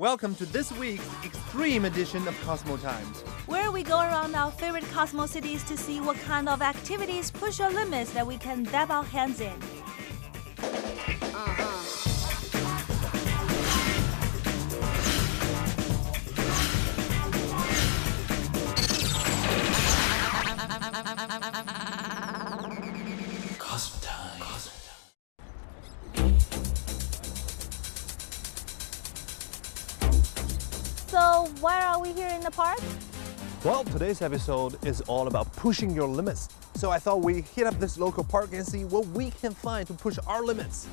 Welcome to this week's Extreme edition of Cosmo Times, where we go around our favorite Cosmo cities to see what kind of activities push our limits that we can dab our hands in. Cosmo Times. So, why are we here in the park? Well, today's episode is all about pushing your limits. So I thought we'd hit up this local park and see what we can find to push our limits.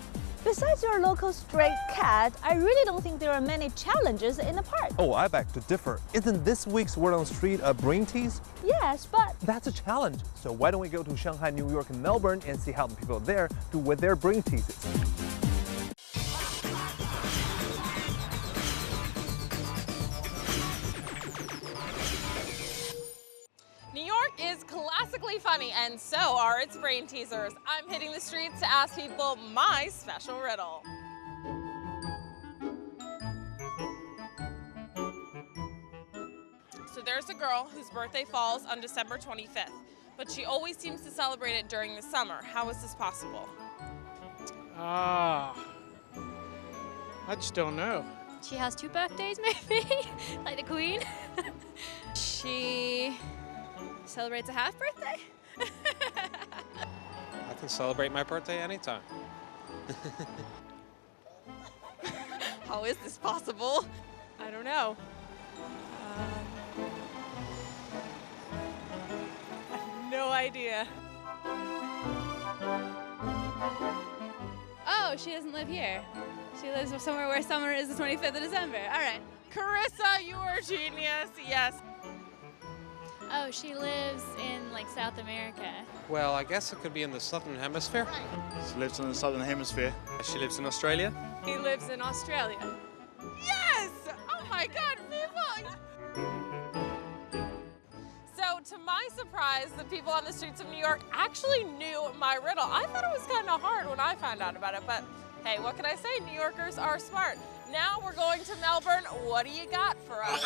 Besides your local stray cat, I really don't think there are many challenges in the park. Oh, I beg to differ. Isn't this week's word on the street a brain tease? Yes, but That's a challenge. So why don't we go to Shanghai, New York, and Melbourne and see how the people there do with their brain teases. New York is classically funny, and so are its brain teasers. I'm hitting the streets to ask people my special riddle. So there's a girl whose birthday falls on December 25th, but she always seems to celebrate it during the summer. How is this possible? I just don't know. She has two birthdays, maybe? Like the Queen? She celebrates a half birthday? I can celebrate my birthday anytime. How is this possible? I don't know. I have no idea. Oh, she doesn't live here. She lives somewhere where summer is the 25th of December. All right. Carissa, you are a genius. Yes. Oh, she lives in like South America. Well, I guess it could be in the Southern Hemisphere. She lives in the Southern Hemisphere. She lives in Australia. He lives in Australia. Yes! Oh my God, people! So, to my surprise, the people on the streets of New York actually knew my riddle. I thought it was kind of hard when I found out about it, but hey, what can I say? New Yorkers are smart. Now we're going to Melbourne. What do you got for us?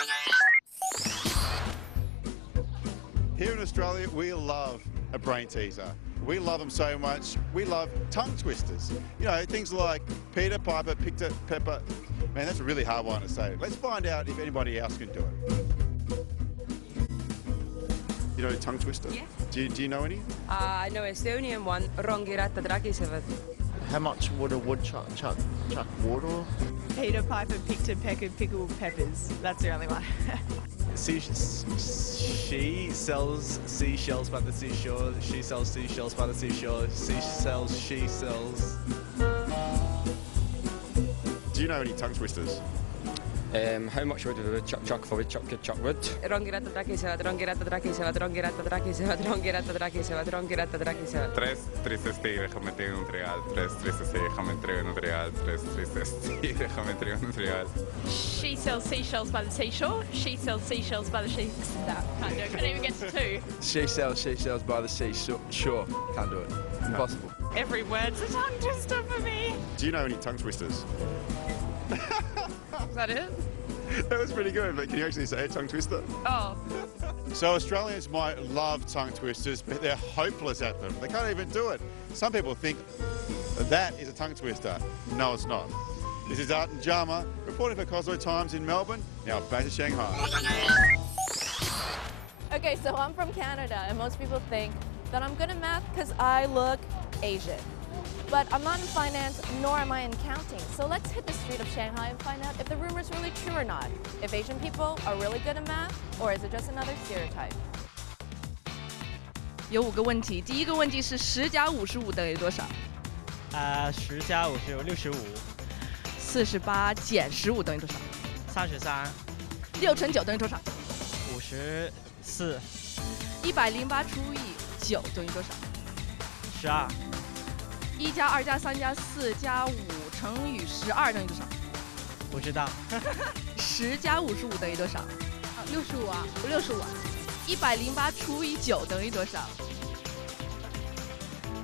Here in Australia, we love a brain teaser. We love them so much. We love tongue twisters. You know, things like Peter, Piper, picked it, Pepper. Man, that's a really hard one to say. Let's find out if anybody else can do it. You know a tongue twister? Yeah. Do you know any? I know Estonian one, rongiratta dragisevad. How much would a woodchuck chuck water? Peter Piper picked a peck of pickled peppers. That's the only one. She sells seashells by the seashore. She sells seashells by the seashore. She sells. Do you know any tongue twisters? How much would a woodchuck chuck for woodchuck could chuck wood? Rongiratta dragisevad, rongiratta dragisevad, rongiratta dragisevad, rongiratta dragisevad, rongiratta dragisevad. Tres tristes tigres meten un real. Tres tristes tigres meten un real. Tres tristes tigres meten un real. She sells seashells by the seashore. She sells seashells by the sea. No, can't do it. Couldn't even get to two. She sells seashells by the seashore. Sure, can't do it. Impossible. Every word's a tongue twister for me. Do you know any tongue twisters? Is that it? That was pretty good, but can you actually say a tongue twister? Oh. So Australians might love tongue twisters, but they're hopeless at them. They can't even do it. Some people think that is a tongue twister. No, it's not. This is Art and Jama, reporting for Cosmo Times in Melbourne, now back to Shanghai. Okay, so I'm from Canada, and most people think that I'm good at math because I look Asian. But I'm not in finance, nor am I in accounting. So let's hit the street of Shanghai and find out if the rumor's really true or not. If Asian people are really good at math, or is it just another stereotype? 有5个问题，第一个问题是10加55等于多少10加50 65。 48减15等于多少33。 6乘9等于多少54。 108除以9等于多少12。 1加2加3加4加5乘以12等于多少？不知道。10加55等于多少？65啊，65啊。108除以9等于多少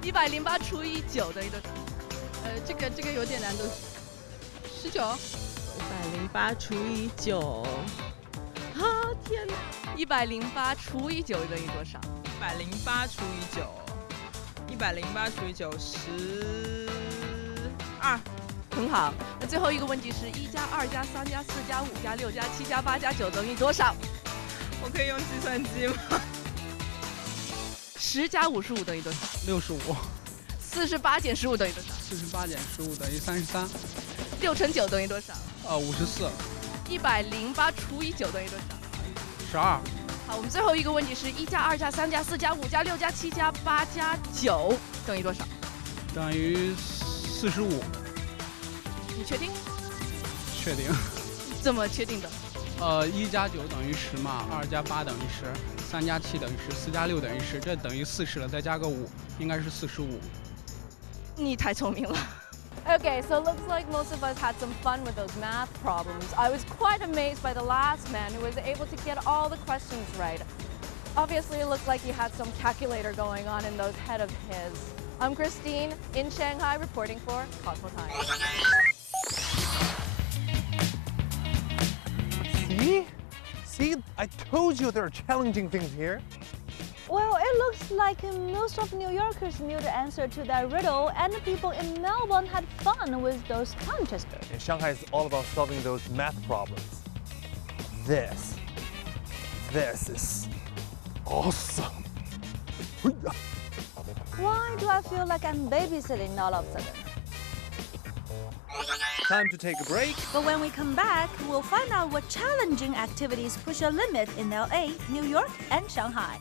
？108除以9等于多少？这个有点难度。19。108除以9，啊天哪！108除以9等于多少？108除以9，108除以9，12。很好。那最后一个问题是1加2加3加4加5加6加7加8加9等于多少？我可以用计算机吗？10加55等于多少？65。48减15等于多少？48减15等于33。6乘9等于多少？54。108除以9等于多少？12。好，我们最后一个问题是1加2加3加4加5加6加7加8加9等于多少？等于45。你确定？确定。怎么确定的？1加9等于10嘛，2加8等于10，3加7等于10，4加6等于10，这等于40了，再加个5，应该是45。你太聪明了。Okay, so it looks like most of us had some fun with those math problems. I was quite amazed by the last man who was able to get all the questions right. Obviously, it looks like he had some calculator going on in those head of his. I'm Christine in Shanghai reporting for Cosmo Times. See, I told you there are challenging things here. Well, it looks like most of New Yorkers knew the answer to that riddle, and the people in Melbourne had fun with those tongue twisters. And Shanghai is all about solving those math problems. This is awesome. Why do I feel like I'm babysitting all of a sudden? Time to take a break. But when we come back, we'll find out what challenging activities push a limit in LA, New York, and Shanghai.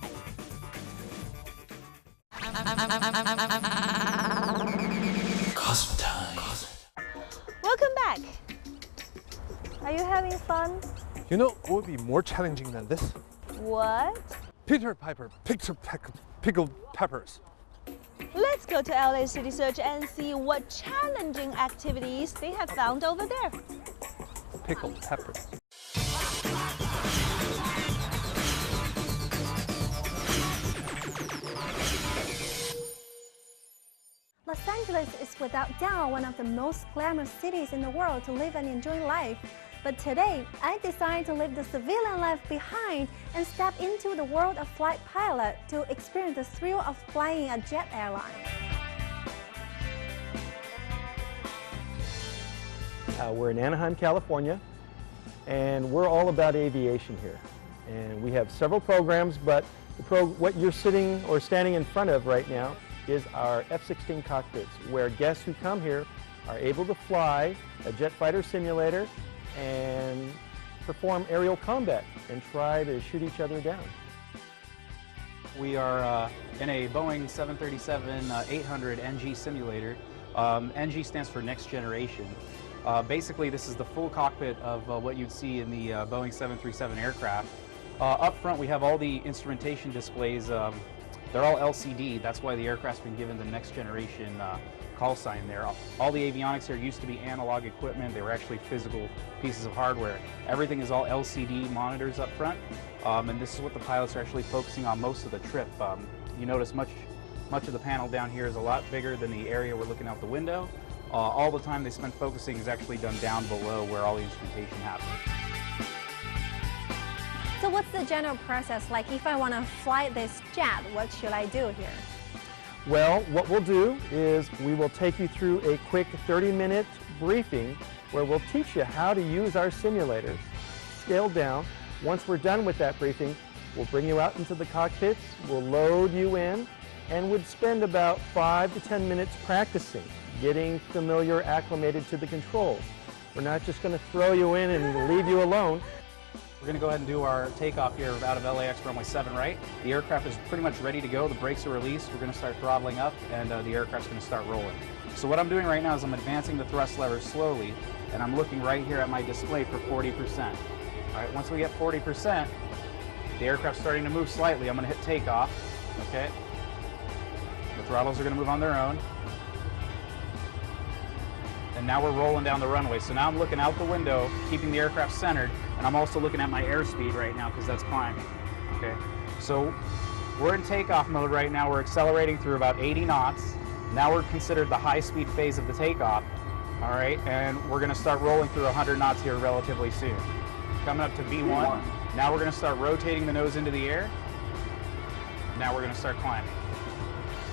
Cosmo Times. Welcome back. Are you having fun? You know what would be more challenging than this? What? Peter Piper, pickled peppers. Let's go to LA City Search and see what challenging activities they have found over there. Pickled peppers. Los Angeles is without doubt one of the most glamorous cities in the world to live and enjoy life. But today, I decided to leave the civilian life behind and step into the world of flight pilot to experience the thrill of flying a jet airline. We're in Anaheim, California, and we're all about aviation here. And we have several programs, but what you're sitting or standing in front of right now is our F-16 cockpits, where guests who come here are able to fly a jet fighter simulator and perform aerial combat and try to shoot each other down. We are in a Boeing 737-800 NG simulator. NG stands for Next Generation. Basically, this is the full cockpit of what you'd see in the Boeing 737 aircraft. Up front, we have all the instrumentation displays. They're all LCD. That's why the aircraft's been given the Next Generation call sign there. All the avionics here used to be analog equipment. They were actually physical pieces of hardware. Everything is all LCD monitors up front, and this is what the pilots are actually focusing on most of the trip. You notice much of the panel down here is a lot bigger than the area we're looking out the window. All the time they spend focusing is actually done down below where all the instrumentation happens. So what's the general process like? If I want to fly this jet, what should I do here? Well, what we'll do is we will take you through a quick 30-minute briefing where we'll teach you how to use our simulators, scaled down. Once we're done with that briefing, we'll bring you out into the cockpits, we'll load you in, and would spend about 5 to 10 minutes practicing, getting familiar, acclimated to the controls. We're not just going to throw you in and leave you alone. We're going to go ahead and do our takeoff here out of LAX runway 7 right. The aircraft is pretty much ready to go. The brakes are released. We're going to start throttling up, and the aircraft's going to start rolling. So what I'm doing right now is I'm advancing the thrust lever slowly, and I'm looking right here at my display for 40%. All right, once we get 40%, the aircraft's starting to move slightly. I'm going to hit takeoff, okay? The throttles are going to move on their own. And now we're rolling down the runway. So now I'm looking out the window, keeping the aircraft centered, and I'm also looking at my airspeed right now because that's climbing, okay? So we're in takeoff mode right now. We're accelerating through about 80 knots. Now we're considered the high-speed phase of the takeoff. All All right, and we're going to start rolling through 100 knots here relatively soon. Coming up to V1. Now we're going to start rotating the nose into the air. Now we're going to start climbing.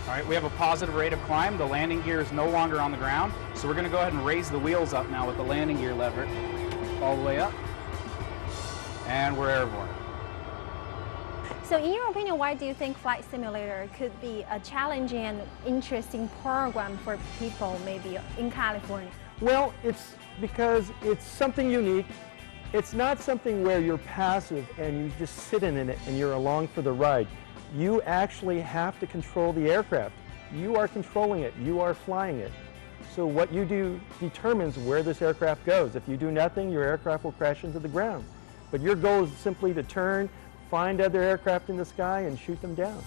All right, we have a positive rate of climb. The landing gear is no longer on the ground, so we're going to go ahead and raise the wheels up now with the landing gear lever all the way up, and we're airborne. So in your opinion, why do you think Flight Simulator could be a challenging and interesting program for people maybe in California? Well, it's because it's something unique. It's not something where you're passive and you just sit in it and you're along for the ride. You actually have to control the aircraft. You are controlling it. You are flying it. So what you do determines where this aircraft goes. If you do nothing, your aircraft will crash into the ground. But your goal is simply to turn, find other aircraft in the sky, and shoot them down.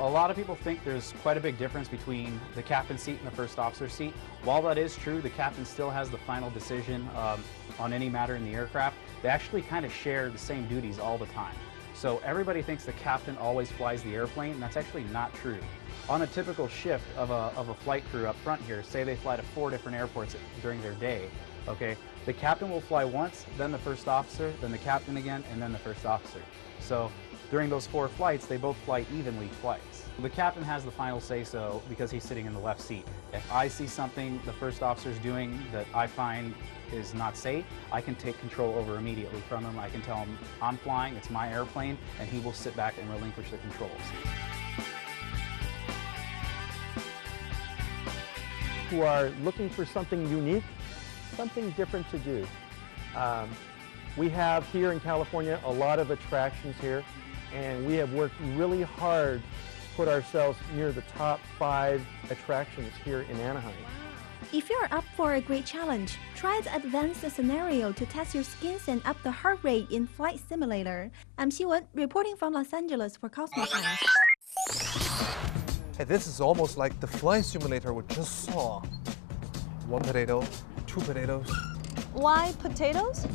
A lot of people think there's quite a big difference between the captain's seat and the first officer's seat. While that is true, the captain still has the final decision on any matter in the aircraft. They actually kind of share the same duties all the time. So everybody thinks the captain always flies the airplane, and that's actually not true. On a typical shift of a flight crew up front here, say they fly to 4 different airports during their day, okay, the captain will fly once, then the first officer, then the captain again, and then the first officer. So during those 4 flights, they both fly evenly twice. The captain has the final say-so because he's sitting in the left seat. If I see something the first officer's doing that I find is not safe, I can take control over immediately from him. I can tell him, I'm flying, it's my airplane, and he will sit back and relinquish the controls. Who are looking for something unique, something different to do. We have here in California a lot of attractions here, and we have worked really hard to put ourselves near the top 5 attractions here in Anaheim. If you're up for a great challenge, try to advance the scenario to test your skills and up the heart rate in Flight Simulator. I'm Xiwen, reporting from Los Angeles for Cosmo Times. Hey, this is almost like the flight simulator we just saw. 1 potato, 2 potatoes. Why potatoes?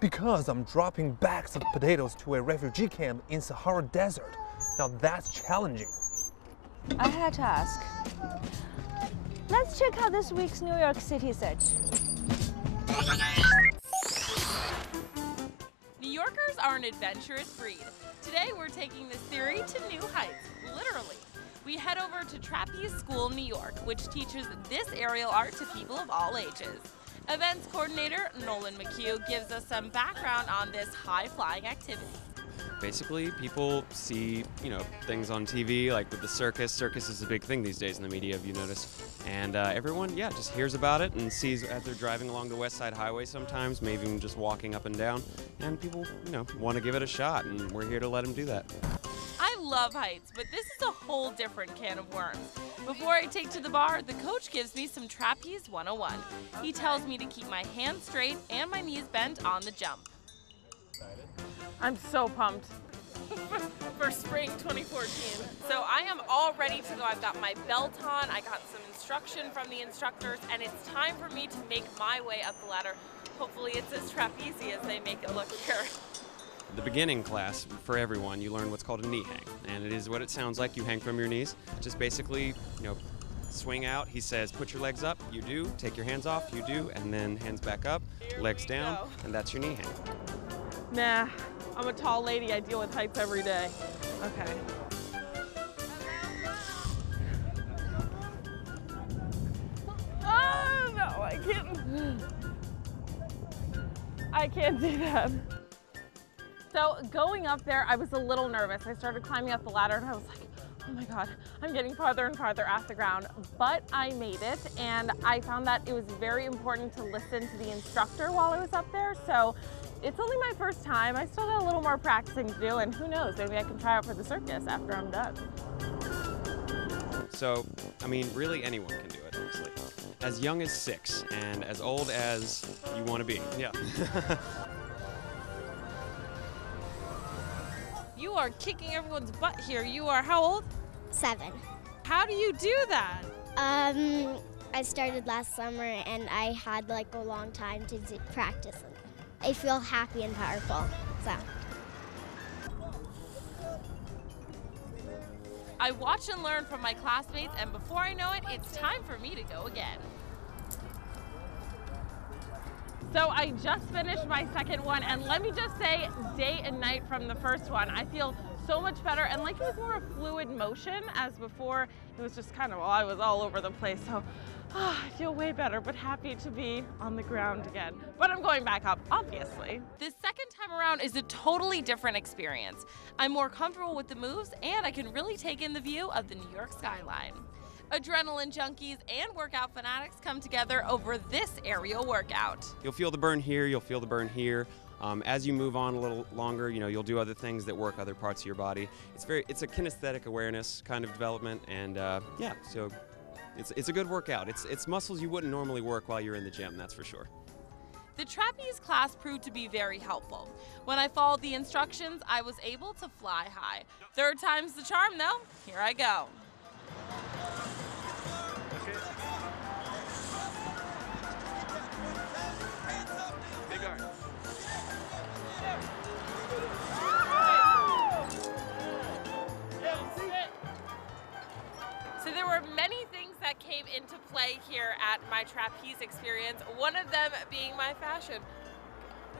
Because I'm dropping bags of potatoes to a refugee camp in Sahara Desert. Now that's challenging. I had to ask. Let's check out this week's New York City search. New Yorkers are an adventurous breed. Today we're taking this theory to new heights, literally. We head over to Trapeze School, New York, which teaches this aerial art to people of all ages. Events coordinator Nolan McHugh gives us some background on this high-flying activity. Basically, people see, things on TV, like with the circus. Circus is a big thing these days in the media, if you notice. And everyone, just hears about it and sees as they're driving along the West Side Highway sometimes, maybe even just walking up and down. And people, want to give it a shot, and we're here to let them do that. I love heights, but this is a whole different can of worms. Before I take to the bar, the coach gives me some Trapeze 101. He tells me to keep my hands straight and my knees bent on the jump. I'm so pumped for spring 2014. So I am all ready to go. I've got my belt on, I got some instruction from the instructors, and it's time for me to make my way up the ladder. Hopefully it's as trapeze as they make it look here. The beginning class, for everyone, you learn what's called a knee hang. And it is what it sounds like. You hang from your knees. Just basically, swing out. He says, put your legs up. You do. Take your hands off. You do. And then hands back up, legs down, and that's your knee hang. Nah, I'm a tall lady. I deal with heights every day. Okay. Oh, no, I can't do that. So going up there, I was a little nervous. I started climbing up the ladder and I was like, oh my God, I'm getting farther and farther off the ground. But I made it, and I found that it was very important to listen to the instructor while I was up there. So it's only my first time. I still got a little more practicing to do, and who knows, maybe I can try out for the circus after I'm done. So, really anyone can do it, honestly. As young as 6 and as old as you want to be, yeah. You are kicking everyone's butt here. You are how old? 7. How do you do that? I started last summer and I had a long time to practice it. I feel happy and powerful, so. I watch and learn from my classmates, and before I know it, it's time for me to go again. So I just finished my second one, and let me just say, day and night from the first one. I feel so much better, and like it was more a fluid motion, as before it was just kind of, well, I was all over the place. So I feel way better, but happy to be on the ground again. But I'm going back up, obviously. This second time around is a totally different experience. I'm more comfortable with the moves, and I can really take in the view of the New York skyline. Adrenaline junkies and workout fanatics come together over this aerial workout. You'll feel the burn here, you'll feel the burn here. As you move on a little longer, you'll do other things that work other parts of your body. It's a kinesthetic awareness kind of development, and yeah, so it's a good workout. It's muscles you wouldn't normally work while you're in the gym, that's for sure. The trapeze class proved to be very helpful. When I followed the instructions, I was able to fly high. Third time's the charm, though. Here I go. So there were many things that came into play here at my trapeze experience, one of them being my fashion.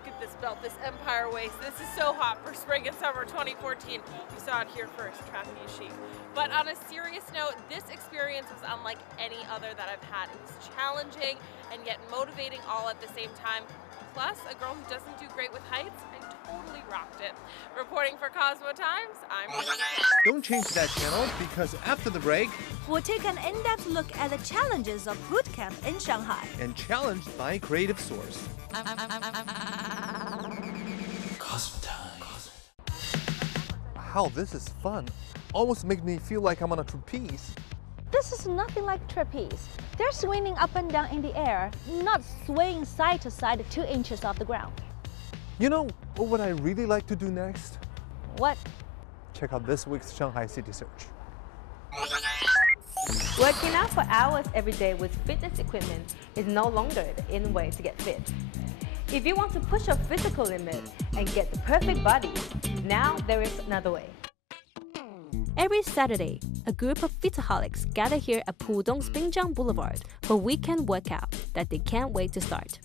Look at this belt, this empire waist. This is so hot for spring and summer 2014. You saw it here first, trapeze chic. But on a serious note, this experience was unlike any other that I've had. It was challenging and yet motivating all at the same time. Plus, a girl who doesn't do great with heights, I totally rocked it. Reporting for Cosmo Times, I'm Don't change that channel because after the break, we'll take an in-depth look at the challenges of boot camp in Shanghai. And challenged by Creative Source. Cosmo Times. Wow, this is fun. Almost makes me feel like I'm on a trapeze. This is nothing like trapeze. They're swinging up and down in the air, not swaying side to side 2 inches off the ground. You know what would I really like to do next? What? Check out this week's Shanghai City Search. Working out for hours every day with fitness equipment is no longer the in way to get fit. If you want to push your physical limit and get the perfect body, now there is another way. Every Saturday, a group of fitaholics gather here at Pudong's Binjiang Boulevard for weekend workout that they can't wait to start.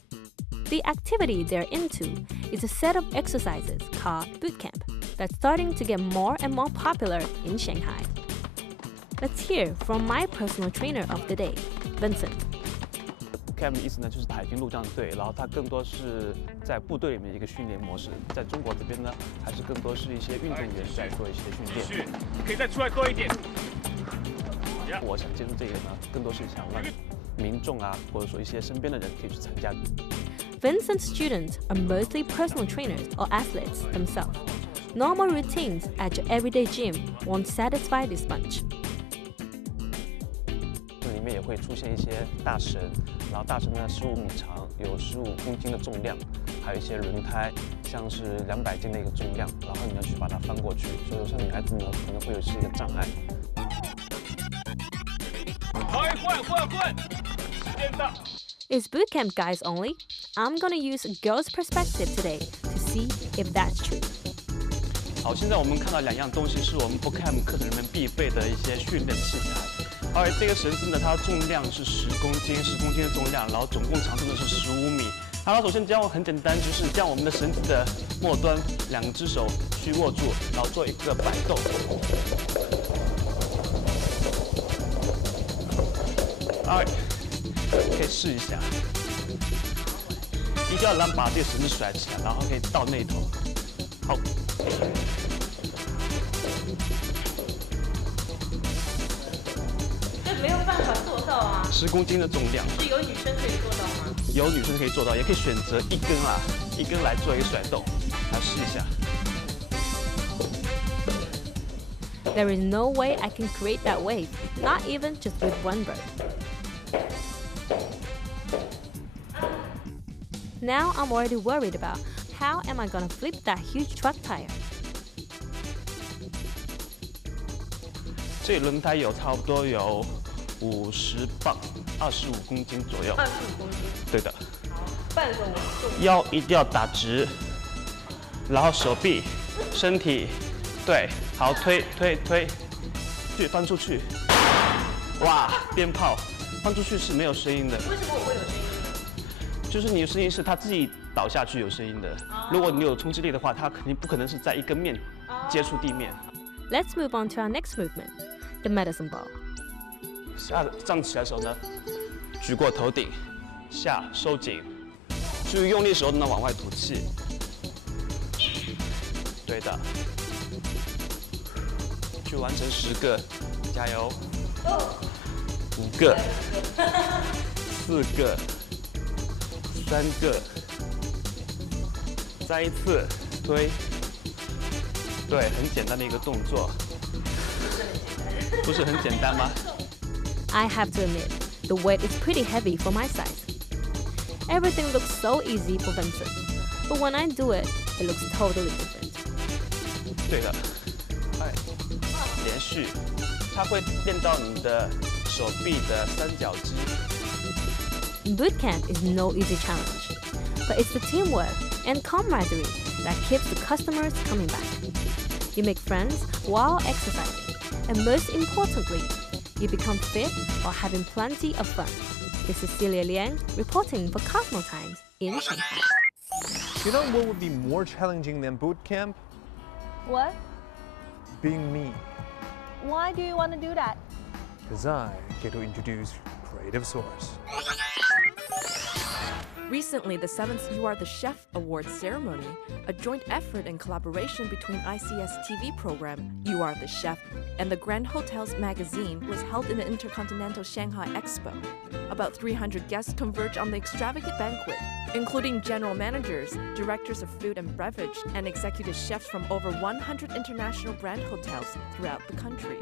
The activity they're into is a set of exercises called boot camp that's starting to get more and more popular in Shanghai. Let's hear from my personal trainer of the day, Vincent. Camp 的意思呢，就是海军陆战队，然后它更多是在部队里面一个训练模式。在中国这边呢，还是更多是一些运动员在做一些训练。可以再出来多一点。我想接触这个呢，更多是想让民众啊，或者说一些身边的人可以去参加。Vincent's students are mostly personal trainers or athletes themselves. Normal routines at your everyday gym won't satisfy this bunch. 里面也会出现一些大绳，然后大绳呢15米长，有15公斤的重量，还有一些轮胎，像是200斤的一个重量，然后你要去把它翻过去，所以说像女孩子呢可能会是一个障碍。换，时间到。Is bootcamp guys only? I'm gonna use a girl's perspective today to see if that's true. 好，现在我们看到2样东西是我们 bootcamp 课程里面必备的一些训练器材。而这个绳子呢，它重量是10公斤，10公斤的重量，然后总共长度呢是15米。好，首先这样很简单，就是将我们的绳子的末端2只手去握住，然后做一个摆动。可以试一下，一定要把这个绳子甩起来，然后可以到那头。好。这没有办法做到啊！10公斤的重量，是有女生可以做到吗？有女生可以做到，也可以选择一根来做一个甩动，来试一下。There is no way I can create that wave, not even just with one bird. Now I'm already worried about how am I gonna flip that huge truck tire. 这轮胎有差不多有50磅，25公斤左右。25公斤。对的。好，半个我重。腰一定要打直，然后手臂、身体，对，好推，去翻出去。哇，鞭炮，放出去是没有声音的。为什么我会有声音呢？就是你有声音是它自己倒下去有声音的。如果你有冲击力的话，它肯定不可能是在一根面接触地面。Let's move on to our next movement, the medicine ball. 站起来的时候呢，举过头顶，下收紧，注意用力的时候呢往外吐气。对的，去完成10个，加油！5个，4个，3个，再一次推。对，很简单的一个动作，不是很简单吗？ I have to admit, the weight is pretty heavy for my size. Everything looks so easy for Vincent, but when I do it, it looks totally different. 对的，连续，它会练到你的手臂的三角肌。Bootcamp is no easy challenge, but it's the teamwork and camaraderie that keeps the customers coming back. You make friends while exercising, and most importantly, you become fit while having plenty of fun. This is Celia Liang reporting for Cosmo Times in Shanghai. You know what would be more challenging than boot camp? What? Being me. Why do you want to do that? Because I get to introduce creative source. Recently, the 7th You Are the Chef Awards ceremony, a joint effort and collaboration between ICS TV program You Are the Chef and the Grand Hotels magazine, was held in the Intercontinental Shanghai Expo. About 300 guests converge on the extravagant banquet, including general managers, directors of food and beverage, and executive chefs from over 100 international brand hotels throughout the country.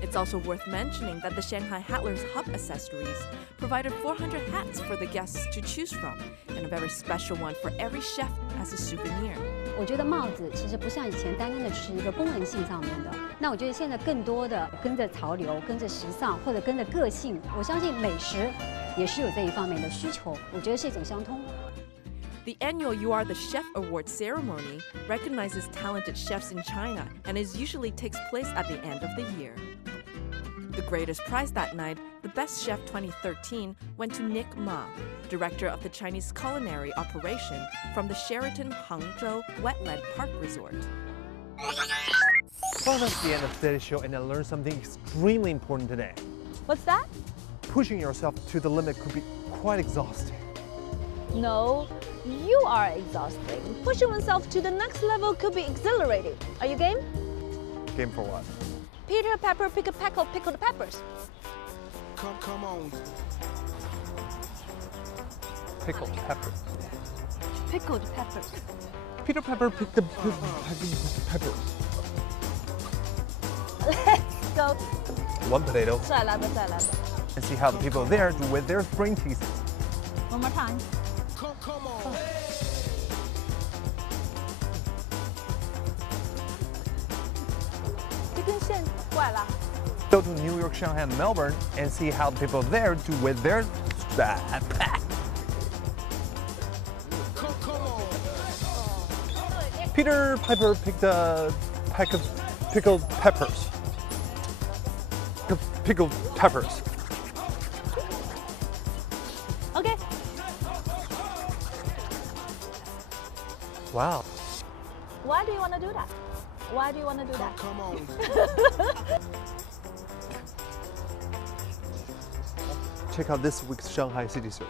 It's also worth mentioning that the Shanghai Hatler's Hub Accessories provided 400 hats for the guests to choose from, and a very special one for every chef as a souvenir. 我觉得帽子其实不像以前单单的只是一个功能性上面的，那我觉得现在更多的跟着潮流、跟着时尚或者跟着个性，我相信美食也是有这一方面的需求，我觉得是一种相通。The annual You Are the Chef Awards ceremony recognizes talented chefs in China and usually takes place at the end of the year. The greatest prize that night, the Best Chef 2013, went to Nick Ma, director of the Chinese culinary operation from the Sheraton Hangzhou Wetland Park Resort. Well, that's the end of today's show, and I learned something extremely important today. What's that? Pushing yourself to the limit could be quite exhausting. No, you are exhausting. Pushing oneself to the next level could be exhilarating. Are you game? Game for what? Peter Pepper, pick a peck of pickled peppers. Come on. Pickled peppers. Pickled peppers. Peter Pepper picked the peppers. Let's go. One potato. 再来吧。 And see how the people there do with their spring cheeses. One more time. Come on. Go to New York, Shanghai, and Melbourne and see how the people there do with their Peter Piper picked a pack of pickled peppers. Pickled peppers. Okay. Wow. Why do you want to do that? Why do you want to do that? Come on. Check out this week's Shanghai City Search.